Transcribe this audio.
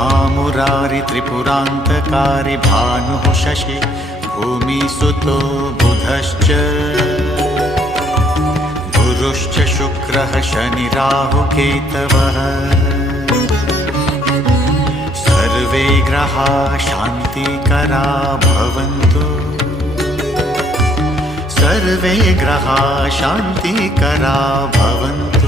महामुरारि त्रिपुरान्तकारि भानुः शशि भूमिसुतो बुधश्च गुरुश्च शुक्रः शनिराहुकेतवः सर्वे ग्रहाः शान्तिकरा भवन्तु सर्वे ग्रहाः शान्तिकरा भवन्तु।